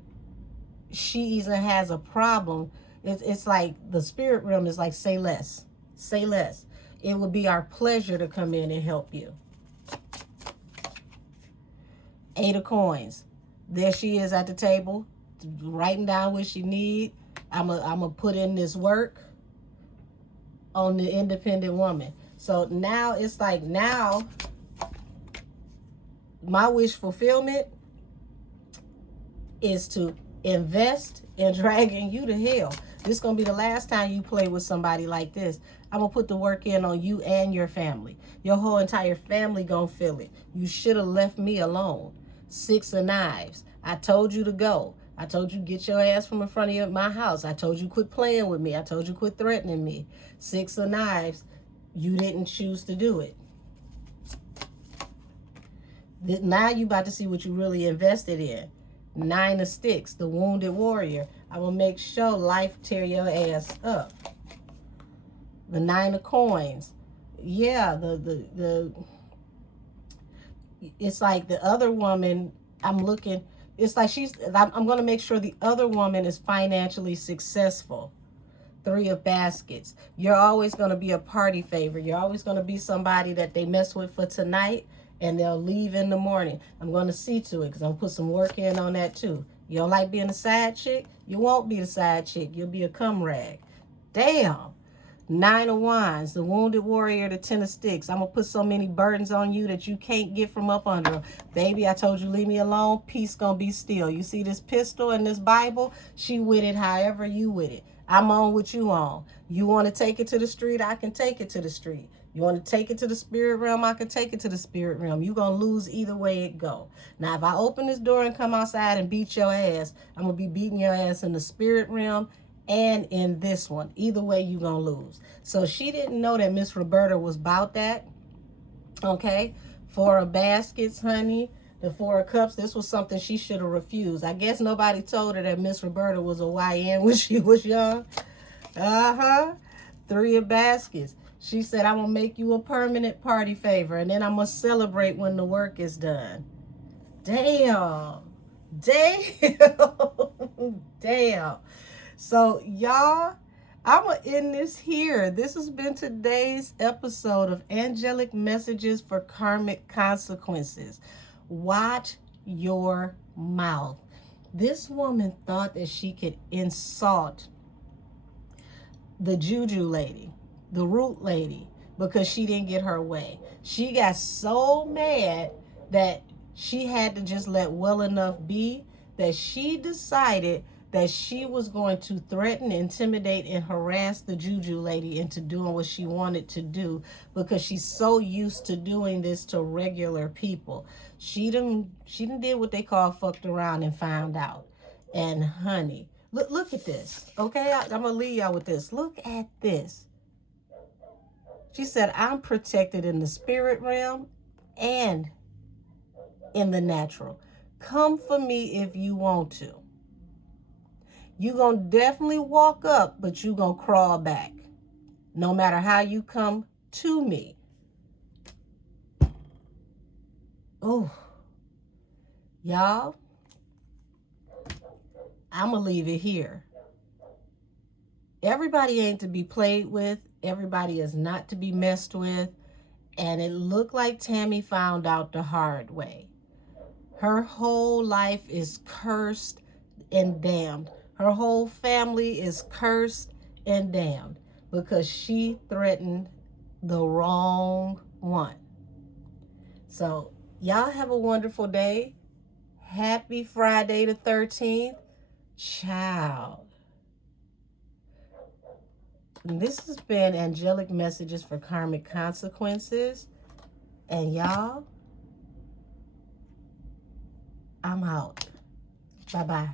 she even has a problem, it's like the spirit realm is like, say less, say less. It would be our pleasure to come in and help you. Eight of Coins. There she is at the table, writing down what she need. I'm a put in this work on the independent woman. So now it's like, now my wish fulfillment is to invest in dragging you to hell. This is going to be the last time you play with somebody like this. I'm going to put the work in on you and your family. Your whole entire family going to feel it. You should have left me alone. Six of Knives. I told you to go. I told you get your ass from in front of my house. I told you quit playing with me. I told you quit threatening me. 6 of Knives, you didn't choose to do it. Now you about to see what you really invested in. 9 of Sticks, the wounded warrior. I will make sure life tear your ass up. The 9 of Coins. Yeah, it's like the other woman, I'm looking, it's like I'm going to make sure the other woman is financially successful. 3 of Baskets. You're always going to be a party favor. You're always going to be somebody that they mess with for tonight and they'll leave in the morning. I'm going to see to it because I'm going to put some work in on that too. You don't like being a side chick? You won't be the side chick. You'll be a cum rag. Damn. 9 of Wands, the wounded warrior, the 10 of Sticks. I'm going to put so many burdens on you that you can't get from up under them. Baby, I told you, leave me alone. Peace going to be still. You see this pistol and this Bible? She with it however you with it. I'm on what you on. You want to take it to the street? I can take it to the street. You want to take it to the spirit realm? I can take it to the spirit realm. You're going to lose either way it go. Now, if I open this door and come outside and beat your ass, I'm going to be beating your ass in the spirit realm and in this one. Either way, you're going to lose. So she didn't know that Miss Roberta was about that. Okay? 4 of Baskets, honey. The 4 of Cups, this was something she should have refused. I guess nobody told her that Miss Roberta was a YN when she was young. 3 of Baskets. She said, I'm going to make you a permanent party favor, and then I'm going to celebrate when the work is done. Damn. Damn. Damn. So, y'all, I'm going to end this here. This has been today's episode of Angelic Messages for Karmic Consequences. Watch your mouth. This woman thought that she could insult the juju lady, the root lady, because she didn't get her way. She got so mad that she had to just let well enough be that she decided that she was going to threaten, intimidate, and harass the juju lady into doing what she wanted to do because she's so used to doing this to regular people. She done did what they call fucked around and found out. And honey, look at this, okay? I'm going to leave y'all with this. Look at this. She said, I'm protected in the spirit realm and in the natural. Come for me if you want to. You're going to definitely walk up, but you're going to crawl back. No matter how you come to me. Oh, y'all, I'm going to leave it here. Everybody ain't to be played with. Everybody is not to be messed with. And it looked like Tammy found out the hard way. Her whole life is cursed and damned. Her whole family is cursed and damned because she threatened the wrong one. So, y'all have a wonderful day. Happy Friday the 13th. Ciao. And this has been Angelic Messages for Karmic Consequences. And y'all, I'm out. Bye-bye.